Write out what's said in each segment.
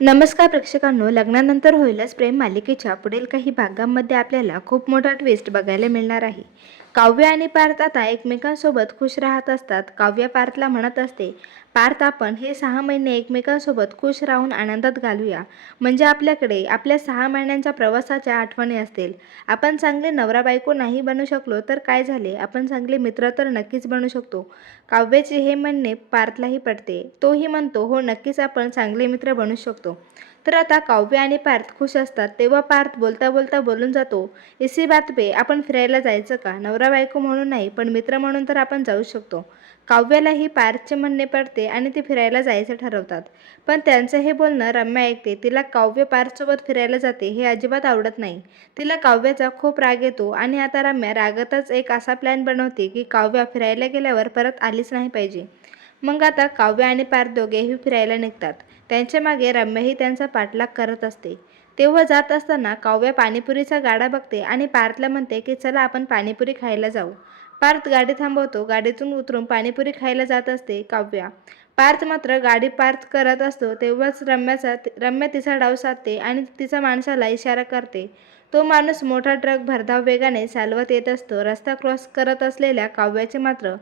नमस्कार प्रेक्षकांनो लग्नानंतर होईलच प्रेम मालिकेच्या पुढील काही भागांमध्ये आपल्याला खूप मोठा ट्विस्ट बघायला मिळणार आहे. काव्य आणि पार्थ आता एकमेकांसोबत खुश राहत असतात. काव्य पार्थला म्हणत असते पार्थ आपण हे सहा महिने एकमेकांसोबत खुश राहून आनंदात घालूया. म्हणजे आपल्याकडे आपल्या सहा महिन्यांच्या प्रवासाच्या आठवणी असतील. आपण चांगले नवरा बायको नाही बनू शकलो तर काय झाले? आपण चांगले मित्र तर नक्कीच बनू शकतो. काव्याचे हे म्हणणे पार्थलाही पटते. तोही म्हणतो हो नक्कीच आपण चांगले मित्र बनू शकतो. तर आता काव्य आणि पार्थ खुश असतात. तेव्हा पार्थ बोलता बोलता बोलून जातो इसी बात पे आपण फिरायला जायचं का? नवरा बायको म्हणून नाही पण मित्र म्हणून तर आपण जाऊ शकतो. काव्यालाही पार्थचे म्हणणे पडते आणि ते फिरायला जायचं ठरवतात. पण त्यांचं हे बोलणं रम्या ऐकते. तिला काव्य पार्थसोबत फिरायला जाते हे अजिबात आवडत नाही. तिला काव्याचा खूप राग येतो आणि आता रम्या रागातच एक असा प्लॅन बनवते की काव्या फिरायला गेल्यावर परत आलीच नाही पाहिजे. मग आता काव्य आणि पार्थ दोघेही फिरायला निघतात. त्यांच्या मागे रम्याही त्यांचा पाठलाग करत असते. तेव्हा जात असताना काव्या पाणीपुरीचा गाडा बघते आणि पार्थला म्हणते की चला आपण पाणीपुरी खायला जाऊ. पार्थ गाडी थांबवतो. गाडीतून उतरून पाणीपुरी खायला जात असते काव्या. पार्थ मात्र गाडी पार्थ करत असतो तेव्हाच रम्याचा रम्या तिचा डाव साधते आणि तिचा माणसाला इशारा करते. तो माणूस मोठा ट्रक भरधाव वेगाने चालवत येत असतो. रस्ता क्रॉस करत असलेल्या काव्याचे मात्र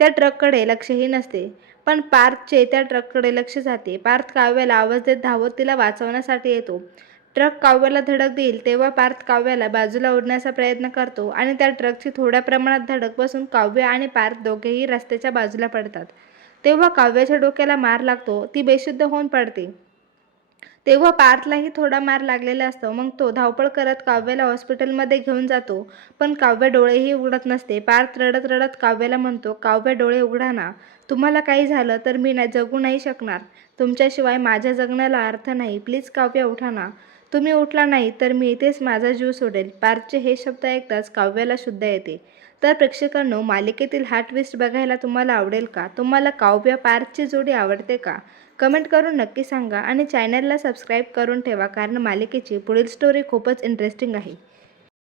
त्या ट्रककडे लक्षही नसते. पण पार्थचे त्या ट्रककडे लक्ष जाते. पार्थ काव्याला आवाज देत धावत तिला वाचवण्यासाठी येतो. ट्रक काव्याला धडक देईल तेव्हा पार्थ काव्याला बाजूला ओढण्याचा प्रयत्न करतो आणि त्या ट्रकची थोड्या प्रमाणात धडक बसून काव्य आणि पार्थ दोघेही रस्त्याच्या बाजूला पडतात. तेव्हा काव्याच्या डोक्याला मार लागतो. ती बेशुद्ध होऊन पडते. तेव्हा पार्थलाही थोडा मार लागलेला असतो. मग तो धावपळ करत काव्याला हॉस्पिटलमध्ये घेऊन जातो. पण काव्य डोळेही उघडत नसते. पार्थ रडत रडत काव्याला म्हणतो काव्य डोळे उघडा ना. तुम्हाला काही झालं तर मी ना जगू नाही शकणार. तुमच्याशिवाय माझ्या जगण्याला अर्थ नाही. प्लीज काव्य उठा ना. तुम्ही उठला नाही तर मी इथेच माझा जीव सोडेल. पार्थचे हे शब्द ऐकताच काव्याला शुद्ध येते. तर प्रेक्षकांनो मालिकेतील हा ट्विस्ट बघायला तुम्हाला आवडेल का? तुम्हाला काव्य पार्थची जोडी आवडते का? कमेंट करून नक्की सांगा आणि चॅनलला सबस्क्राईब करून ठेवा कारण मालिकेची पुढील स्टोरी खूपच इंटरेस्टिंग आहे.